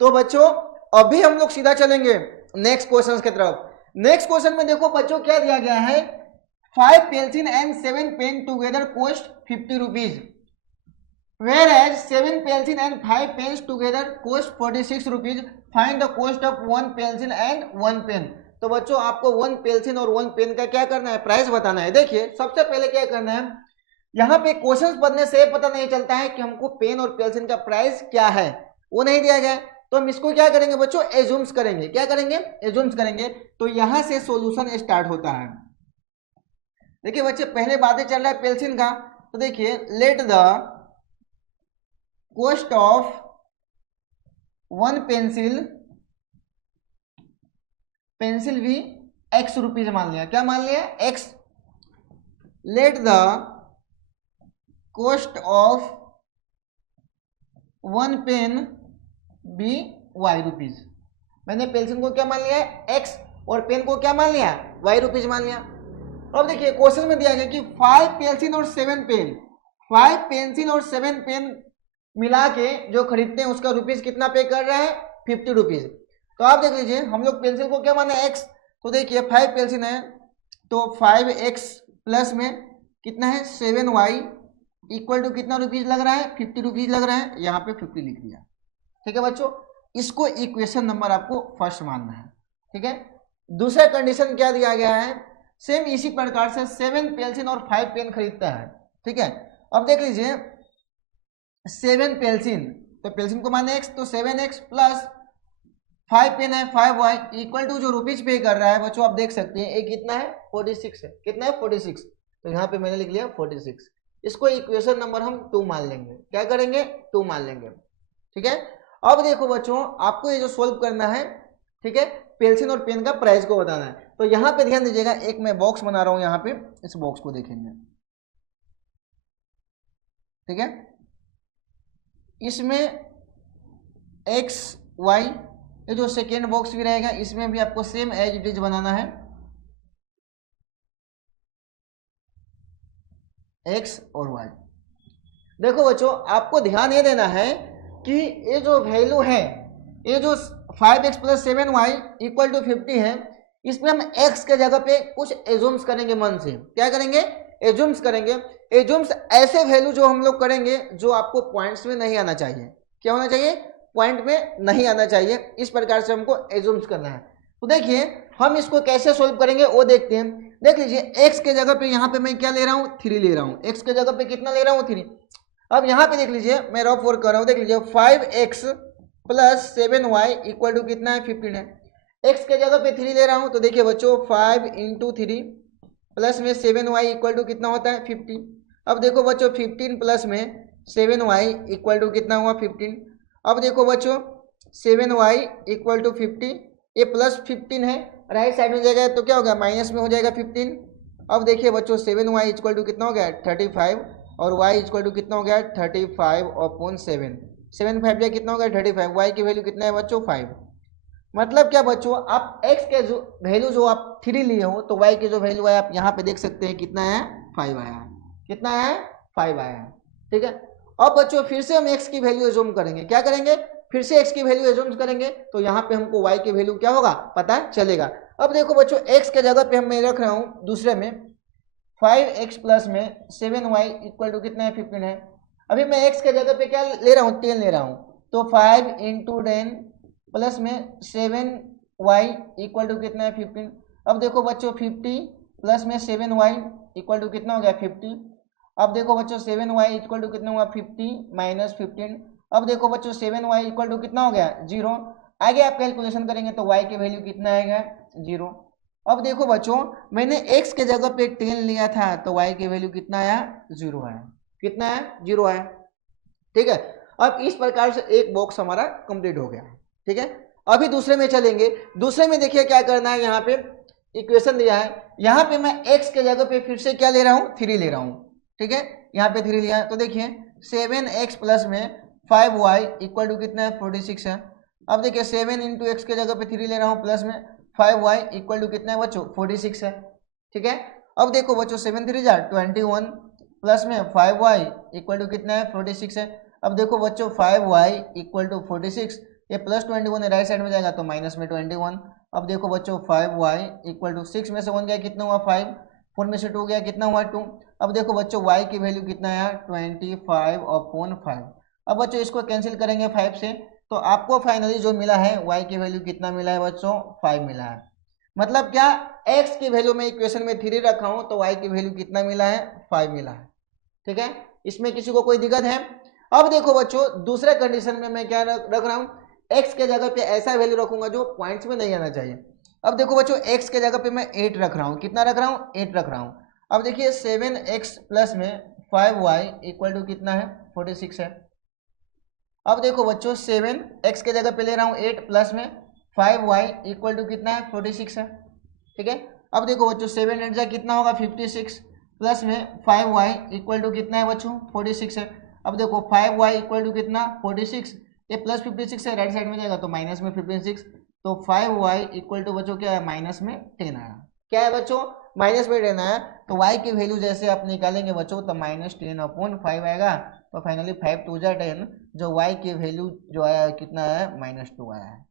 तो बच्चों अभी हम लोग सीधा चलेंगे नेक्स्ट क्वेश्चन की तरफ। नेक्स्ट क्वेश्चन में देखो बच्चों क्या दिया गया है, 5 pencil and 7 pen together cost 50 rupees, whereas 7 pencil and 5 pens together cost 46 rupees. Find the cost of 1 pencil and 1 pen. तो बच्चों आपको 1 पेंसिल और 1 पेन का क्या करना है, प्राइस बताना है। देखिए सबसे पहले क्या करना है, यहाँ पे क्वेश्चंस पढ़ने से पता नहीं चलता है कि हमको पेन और पेंसिल का प्राइस क्या है, वो नहीं दिया गया, तो हम इसको क्या करेंगे बच्चों, एज्यूम्स करेंगे। क्या करेंगे, एज्यूम्स करेंगे। तो यहां से सॉल्यूशन स्टार्ट होता है। देखिए बच्चे पहले बातें चल रहा है पेंसिल का, तो देखिए let the cost of 1 pencil भी x रुपीज मान लिया। क्या मान लिया, x। Let the cost of 1 pen भी y रुपीज। मैंने पेंसिल को क्या मान लिया है, x, और पेन को क्या मान लिया, y रुपीज मान लिया। अब देखिए क्वेश्चन में दिया गया कि 5 पेंसिल और 7 पेन, 5 पेंसिल और 7 पेन मिला के जो खरीदते हैं उसका रुपीज कितना पे कर रहा है, 50 रुपीज। तो आप देख लीजिए हम लोग पेंसिल को क्या माने, x। तो देखिए 5 पेंसिल है तो 5x प्लस में कितना है 7y इक्वल टू कितना रुपीज लग रहा है, 50 रुपीज लग रहा है। यहाँ पे 50 लिख दिया। ठीक है बच्चों, इसको इक्वेशन नंबर आपको फर्स्ट मानना है। ठीक है, दूसरा कंडीशन क्या दिया गया है, सेम इसी प्रकार से 7 पेंसिल और 5 पेन खरीदता है। ठीक है, अब देख लीजिए 7 पेंसिल, तो पेंसिल को माने x, तो 7x प्लस 5 पेन है 5y इक्वल टू जो रुपीज पे कर रहा है बच्चों आप देख सकते हैं ये कितना है, 46 है। कितना है, 46। तो यहाँ पे मैंने लिख लिया 46। इसको इक्वेशन नंबर हम 2 मान लेंगे। क्या करेंगे, 2 मान लेंगे। ठीक है, अब देखो बच्चों आपको ये जो सोल्व करना है, ठीक है, पेंसिल और पेन का प्राइस को बताना है। तो यहाँ पे ध्यान दीजिएगा, एक मैं बॉक्स बना रहा हूँ, यहाँ पे इस बॉक्स को देखेंगे। ठीक है, इसमें एक्स वाई, ये जो सेकेंड बॉक्स भी रहेगा इसमें भी आपको सेम एज इट इज बनाना है, एक्स और वाई। देखो बच्चों आपको ध्यान ये देना है कि ये जो वैल्यू है, ये जो 5x plus 7y equal to 50 है, इसमें हम x के जगह पे कुछ एज्यूम्स करेंगे मन से। क्या करेंगे, एज्यूम्स करेंगे। एज्यूम्स ऐसे वैल्यू जो हम लोग करेंगे जो आपको पॉइंट्स में नहीं आना चाहिए। क्या होना चाहिए, पॉइंट में नहीं आना चाहिए। इस प्रकार से हमको एज्यूम्स करना है। तो देखिए हम इसको कैसे सोल्व करेंगे वो देखते हैं। देख लीजिए x के जगह पे यहाँ पे मैं क्या ले रहा हूँ, 3 ले रहा हूँ। x के जगह पे कितना ले रहा हूँ, 3। अब यहाँ पे देख लीजिए मैं रफ वर्क कर रहा हूँ। देख लीजिए 5x plus 7y equal to कितना है, 15 है। x के जगह पे 3 ले रहा हूँ, तो देखिए बच्चों 5 इंटू 3 प्लस में 7y इक्वल टू कितना होता है, 50। अब देखो बच्चों 15 प्लस में 7y इक्वल टू कितना हुआ, 15। अब देखो बच्चों 7y इक्वल टू 50, ये प्लस 15 है, राइट साइड में जाएगा तो क्या होगा, माइनस में हो जाएगा 15। अब देखिए बच्चों 7y इक्वल टू कितना हो गया, 35, और y इक्वल टू कितना हो गया, 35 अपॉन 7। 7 5 या कितना हो गया, 35। y की वैल्यू कितना है बच्चों, 5। मतलब क्या बच्चों, आप x के जो वैल्यू जो आप 3 लिए हो, तो y की जो वैल्यू है आप यहाँ पे देख सकते हैं कितना है, 5 आया है। कितना है, 5 आया है। ठीक है, अब बच्चों फिर से हम x की वैल्यू एज्यूम करेंगे। क्या करेंगे, फिर से x की वैल्यू एज्यूम करेंगे, तो यहाँ पे हमको y की वैल्यू क्या होगा पता चलेगा। अब देखो बच्चों x के जगह पे हम मैं रख रहा हूँ दूसरे में 5x प्लस में 7y इक्वल टू कितना है, 15 है। अभी मैं x के जगह पे क्या ले रहा हूँ, 10 ले रहा हूँ, तो 5 इंटू 10 प्लस में 7y इक्वल टू कितना है, 15। अब देखो बच्चों 50 प्लस में 7y इक्वल टू कितना हो गया, 50। अब देखो बच्चों 7y इक्वल टू कितना हुआ, 50 माइनस 15। अब देखो बच्चों 7y इक्वल टू कितना हो गया, 0। आगे आप कैलकुलेशन करेंगे तो y की वैल्यू कितना आएगा, 0। अब देखो बच्चों मैंने x के जगह पे 10 लिया था, तो y की वैल्यू कितना आया, 0 आया। कितना है, 0 आया। ठीक है, अब इस प्रकार से एक बॉक्स हमारा कंप्लीट हो गया। ठीक है, अभी दूसरे में चलेंगे। दूसरे में देखिए क्या करना है, यहाँ पे इक्वेशन दिया है, यहाँ पे मैं x के जगह पे फिर से क्या ले रहा हूँ, 3 ले रहा हूँ। ठीक है, यहाँ पे 3 लिया है, तो देखिए 7x प्लस में 5y इक्वल टू कितना है, 46 है। अब देखिए 7 इंटू एक्स के जगह पे 3 ले रहा हूँ, प्लस में 5y इक्वल टू कितना है बच्चों, 46 है। ठीक है, अब देखो बच्चों 7 3 जा 21 प्लस में 5y इक्वल टू कितना है, 46 है। अब देखो बच्चों 5y इक्वल टू 46, ये +21 है, राइट साइड में जाएगा तो माइनस में 21। अब देखो बच्चों 5y इक्वल टू 6 में से 1 गया कितना हुआ 5, 4 में से 2 गया कितना हुआ 2। अब देखो बच्चों y की वैल्यू कितना है 25/5। अब बच्चों इसको कैंसिल करेंगे 5 से, तो आपको फाइनली जो मिला है y की वैल्यू कितना मिला है बच्चों 5 मिला है। मतलब क्या x की वैल्यू में इक्वेशन में 3 रखा हूं तो y की वैल्यू कितना मिला है 5 मिला है। ठीक है, इसमें किसी को कोई दिक्कत है? अब देखो बच्चों दूसरे कंडीशन में मैं क्या रख रहा हूं, x के जगह पे ऐसा वैल्यू रखूंगा जो पॉइंट्स में नहीं आना चाहिए। अब देखो बच्चों x के जगह पे मैं 8 रख रहा हूं, कितना रख रहा हूं 8 रख रहा हूं। अब देखिए 7x प्लस में 5y इक्वल टू कितना है 46 है। अब देखो बच्चों 7x के जगह पे ले रहा हूं 8 प्लस में 5y इक्वल टू कितना है 46 है। ठीक है, अब देखो बच्चों 7 8 जा कितना होगा 56 प्लस में 5y इक्वल टू कितना है बच्चों 46 है। अब देखो 5y इक्वल टू कितना 46, ये प्लस 56 है, राइट साइड में जाएगा तो माइनस में 56, तो 5y इक्वल टू बच्चों क्या है माइनस में 10 आया। क्या है बच्चों माइनस में 10 आया, तो y की वैल्यू जैसे आप निकालेंगे बच्चों तो -10/5 आएगा। तो फाइनली 5 2 जा 10, जो y की वैल्यू जो आया है कितना है -2 आया है।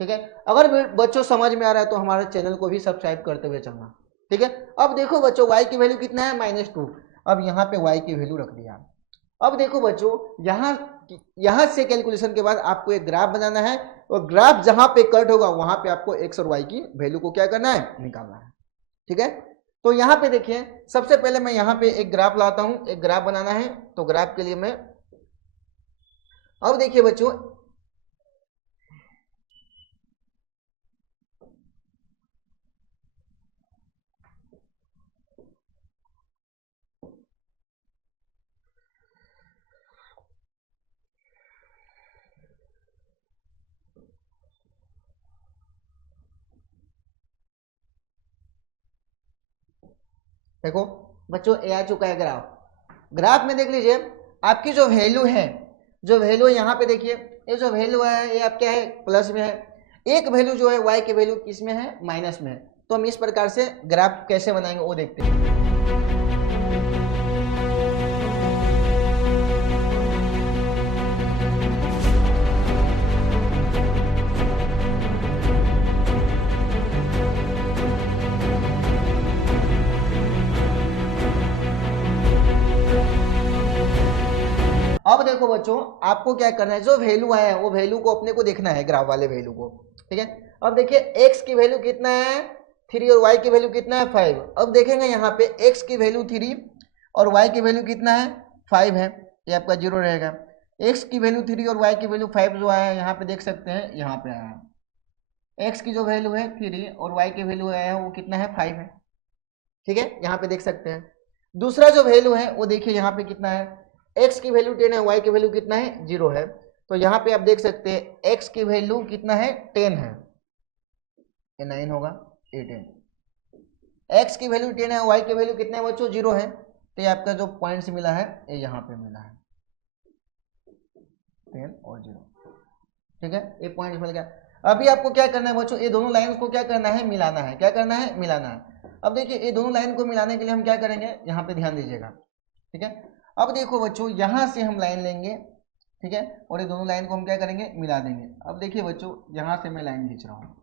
ठीक है, अगर बच्चों समझ में आ रहा है तो हमारे चैनल को भी सब्सक्राइब करते हुए चलना। ठीक है, अब देखो बच्चों y की वैल्यू कितना है -2, अब यहाँ पे y की वैल्यू रख दिया। अब देखो बच्चों यहाँ से कैलकुलेशन के बाद आपको एक ग्राफ बनाना है, और ग्राफ जहां पे कट होगा वहां पे आपको x और y की वैल्यू को क्या करना है निकालना है। ठीक है, तो यहाँ पे देखिए सबसे पहले मैं यहाँ पे एक ग्राफ लाता हूं, एक ग्राफ बनाना है। तो ग्राफ के लिए मैं अब देखिए बच्चों देखो बच्चों ये आ चुका है ग्राफ। ग्राफ में देख लीजिए आपकी जो वैल्यू है, जो वैल्यू यहाँ पे देखिए, ये जो वैल्यू है ये आप क्या है प्लस में है, एक वैल्यू जो है y की वैल्यू किस में है माइनस में है। तो हम इस प्रकार से ग्राफ कैसे बनाएंगे वो देखते हैं। अब देखो बच्चों आपको क्या करना है, जो वैल्यू आया है वो वैल्यू को अपने को देखना है, ग्राफ वाले वैल्यू को। ठीक है, अब देखिए x की वैल्यू कितना है 3 और y की वैल्यू कितना है 5। अब देखेंगे यहाँ पे x की वैल्यू 3 और y की वैल्यू कितना है 5 है, ये आपका 0 रहेगा। x की वैल्यू 3 और y की वैल्यू 5 जो आया है यहाँ पे देख सकते हैं, यहाँ पे आया है x की जो वैल्यू है 3 और y की वैल्यू आया है वो कितना है 5 है। ठीक है, यहाँ पे देख सकते हैं। दूसरा जो वैल्यू है वो देखिए यहाँ पे कितना है, x की वैल्यू 10 है, y की वैल्यू कितना है 0 है। तो यहाँ पे आप देख सकते हैं x की वैल्यू कितना है 10 है, ये 9 होगा 18। x की वैल्यू 10 है, y की वैल्यू कितना है बच्चों 0 है। तो ये आपका जो पॉइंट्स मिला है ये यहाँ पे मिला है 10 और 0। ठीक है, ये पॉइंट मिल गया। अभी आपको क्या करना है बच्चों, ये दोनों लाइन को क्या करना है मिलाना है। क्या करना है मिलाना है। अब देखिए ये दोनों लाइन को मिलाने के लिए हम क्या करेंगे, यहाँ पे ध्यान दीजिएगा। ठीक है, अब देखो बच्चों यहाँ से हम लाइन लेंगे, ठीक है, और ये दोनों लाइन को हम क्या करेंगे मिला देंगे। अब देखिए बच्चों यहाँ से मैं लाइन खींच रहा हूँ,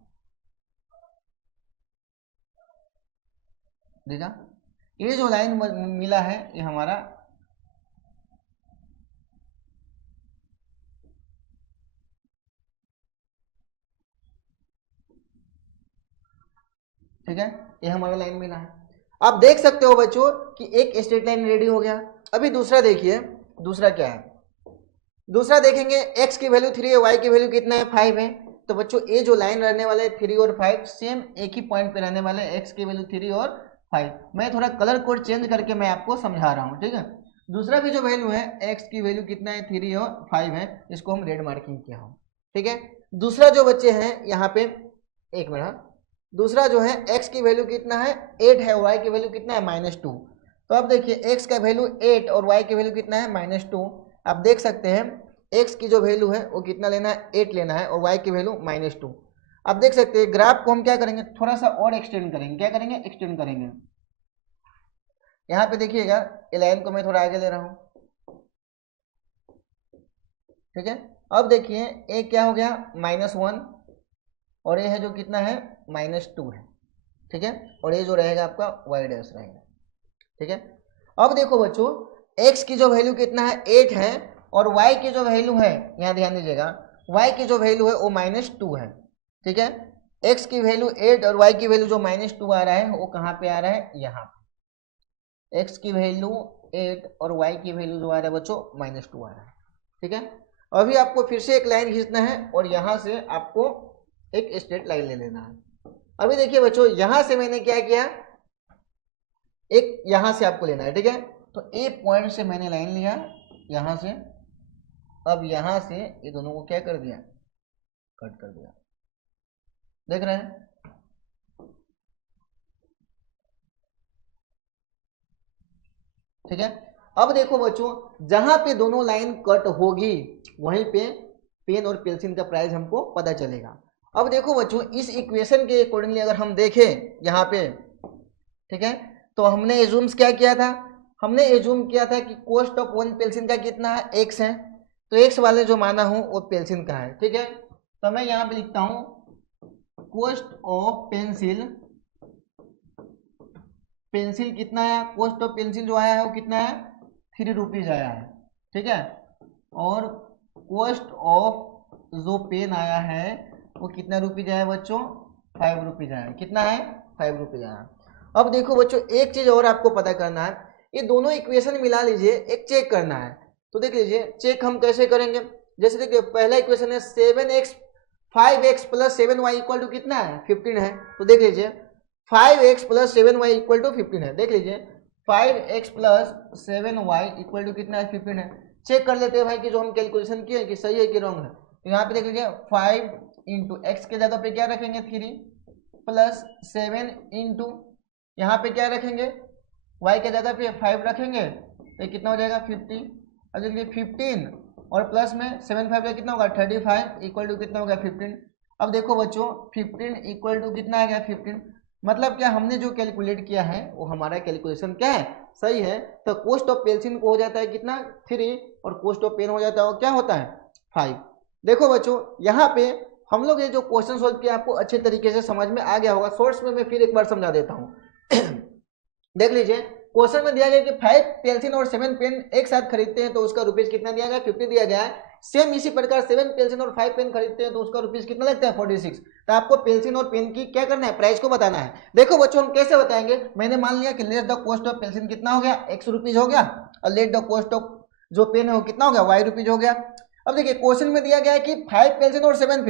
देखा ये जो लाइन मिला है ये हमारा ठीक है, ये हमारा लाइन मिला है। आप देख सकते हो बच्चों कि एक स्ट्रेट लाइन रेडी हो गया। अभी दूसरा देखिए, दूसरा क्या है, दूसरा देखेंगे x की वैल्यू 3 है, y की वैल्यू कितना है 5 है। तो बच्चों ये जो लाइन रहने वाले 3 और 5 सेम एक ही पॉइंट पे रहने वाले, x की वैल्यू 3 और 5। मैं थोड़ा कलर कोड चेंज करके मैं आपको समझा रहा हूँ। ठीक है, दूसरा भी जो वैल्यू है x की वैल्यू कितना है 3 और 5 है, इसको हम रेड मार्किंग किया हो। ठीक है, दूसरा जो बच्चे हैं यहाँ पे एक मिनट, दूसरा जो है x की वैल्यू कितना है 8 है, y की वैल्यू कितना है -2। तो अब देखिए x का वैल्यू 8 और y की वैल्यू कितना है -2। आप देख सकते हैं x की जो वैल्यू है वो कितना लेना है 8 लेना है, और y की वैल्यू -2। आप देख सकते हैं ग्राफ को हम क्या करेंगे थोड़ा सा और एक्सटेंड करेंगे। क्या करेंगे एक्सटेंड करेंगे। यहाँ पे देखिएगा ये लाइन को मैं थोड़ा आगे ले रहा हूँ। ठीक है, अब देखिए ए क्या हो गया -1 और ये है जो कितना है -2 है, ठीक है, और ये जो रहेगा आपका y डैश रहेगा, ठीक है। अब देखो बच्चों x की जो वैल्यू कितना है 8 है और y की जो वैल्यू है, यहाँ ध्यान दीजिएगा, y की जो वैल्यू है वो -2 है, ठीक है। x की वैल्यू 8 और y की वैल्यू जो -2 आ रहा है वो कहाँ पे आ रहा है, यहाँ पे x की वैल्यू 8 और y की वैल्यू जो आ रहा है बच्चों -2 आ रहा है, ठीक है। अभी आपको फिर से एक लाइन खींचना है और यहाँ से आपको एक स्ट्रेट लाइन ले लेना है। अभी देखिए बच्चों यहाँ से मैंने क्या किया, एक यहाँ से आपको लेना है, ठीक है। तो ए पॉइंट से मैंने लाइन लिया यहाँ से, अब यहाँ से ये दोनों को क्या कर दिया, कट कर दिया, देख रहे हैं, ठीक है। अब देखो बच्चों जहां पे दोनों लाइन कट होगी वहीं पे पेन और पेंसिल का प्राइस हमको पता चलेगा। अब देखो बच्चों इस इक्वेशन के अकॉर्डिंगली अगर हम देखें यहाँ पे, ठीक है, तो हमने एज्यूम्स क्या किया था, हमने एज्यूम किया था कि कॉस्ट ऑफ वन पेंसिल का कितना है, एक्स है, तो एक्स वाले जो माना हूं वो पेंसिल का है, ठीक है। तो मैं यहाँ पे लिखता हूं कॉस्ट ऑफ पेंसिल, पेंसिल कितना है, कॉस्ट ऑफ पेंसिल जो आया है वो कितना है 3 रुपीज आया है, ठीक है, और कॉस्ट ऑफ जो पेन आया है वो कितना रुपीज आया बच्चों, 5 रुपीज आया, कितना है 5 रुपीज आया। अब देखो बच्चों एक चीज और आपको पता करना है, ये दोनों इक्वेशन मिला लीजिए, एक चेक करना है, तो देख लीजिए चेक हम कैसे करेंगे। जैसे देखिए पहला इक्वेशन है 7x 5x plus 7y equal to कितना है 15 है, तो देख लीजिए 5x plus 7y equal to 15 है, देख लीजिए 5x plus 7y equal to कितना है 15 है। चेक कर लेते हैं भाई कि जो हम कैलकुलेशन किए कि सही है कि रॉन्ग है। तो यहाँ पे देख लीजिए 5 इंटू एक्स के जगह पे क्या रखेंगे 3 प्लस 7 इंटू यहाँ पे क्या रखेंगे y के जगह पे 5 रखेंगे, तो कितना हो जाएगा 50। अब देखिए 15 और प्लस में 7 5 का कितना होगा 35 इक्वल टू कितना होगा 15। अब देखो बच्चों 15 इक्वल टू कितना आ गया 15, मतलब क्या हमने जो कैलकुलेट किया है वो हमारा कैलकुलेशन क्या है सही है। तो कॉस्ट ऑफ पेंसिल को हो जाता है कितना 3 और कॉस्ट ऑफ पेन हो जाता है वो क्या होता है 5। देखो बच्चों यहाँ पे हम लोग ये जो क्वेश्चन सोल्व किया आपको अच्छे तरीके से समझ में आ गया होगा। सोर्स में मैं फिर एक बार समझा देता हूँ। देख लीजिए क्वेश्चन में दिया गया कि 5 पेंसिल और 7 पेन एक साथ खरीदते हैं तो उसका रुपीज कितना दिया गया 50 दिया गया है। सेम इसी प्रकार 7 पेंसिल और 5 पेन खरीदते हैं तो उसका रुपीज कितना लगता है 46। तो आपको पेंसिल और पेन की क्या करना है प्राइस को बताना है। देखो बच्चों हम कैसे बताएंगे, मैंने मान लिया कि let the cost of pencil कितना हो गया 100 रुपीज हो गया और लेट द कॉस्ट ऑफ जो पेन है वो कितना हो गया y रुपीज हो गया। अब देखिए क्वेश्चन में दिया गया है कि 5 पेंसिल और 7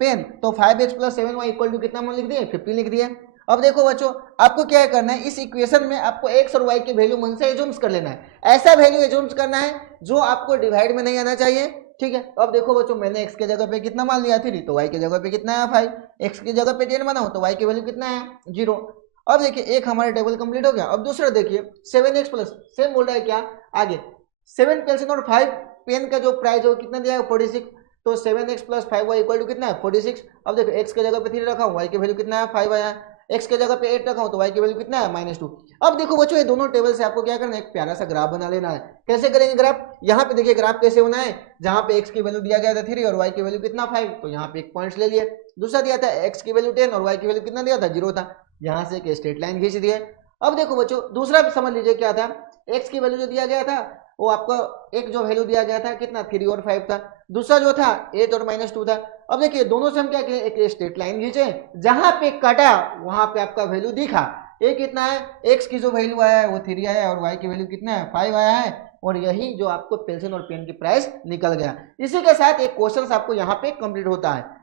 पेन तो 5x plus 7y equal to कितना लिख दिए 50 लिख दिए। अब देखो बच्चों आपको क्या करना है, इस इक्वेशन में आपको x और y की वैल्यू मन से एज्यूम्स कर लेना है। ऐसा वैल्यू एज्यूम्स करना है जो आपको डिवाइड में नहीं आना चाहिए, ठीक है। अब देखो बच्चों मैंने x के जगह पे कितना मान लिया 3 तो y के जगह पे कितना है 5, x की जगह पे 10 बनाऊं तो y की वैल्यू कितना है 0। अब देखिए एक हमारा टेबल कंप्लीट हो गया। अब दूसरा देखिए 7x प्लस सेम बोल रहा है क्या आगे 7 पेंसिल और 5 पेन का जो प्राइस है कितना दिया है 46, तो 7x plus 5y equal to कितना है 46। अब देखो x के जगह पे 3 रखा हूँ y की वैल्यू कितना है 5 आया, x के जगह पे 8 रखा हूँ तो y की वैल्यू कितना है -2। अब देखो बच्चों ये दोनों टेबल से आपको क्या करना है एक प्यारा सा ग्राफ बना लेना है। कैसे करेंगे ग्राफ, यहाँ पे देखिए ग्राफ कैसे होना है, जहाँ पे x की वैल्यू दिया गया था 3 और y की वैल्यू कितना 5, तो यहाँ पे एक पॉइंट ले लिए। दूसरा दिया था x की वैल्यू 10 और y की वैल्यू कितना दिया था 0 था, यहाँ से एक स्ट्रेट लाइन खींच दिए। अब देखो बच्चों दूसरा समझ लीजिए क्या था, x की वैल्यू जो दिया गया था वो आपको एक जो वैल्यू दिया गया था कितना 3 और 5 था, दूसरा जो था 8 और -2 था। अब देखिए दोनों से हम क्या किए एक स्ट्रेट लाइन खींचे, जहां पे कटा वहां पे आपका वैल्यू दिखा। ये कितना है x की जो वैल्यू आया है वो 3 आया है और y की वैल्यू कितना है 5 आया है, और यही जो आपको पेंसिल और पेन की प्राइस निकल गया। इसी के साथ एक क्वेश्चन आपको यहाँ पे कंप्लीट होता है।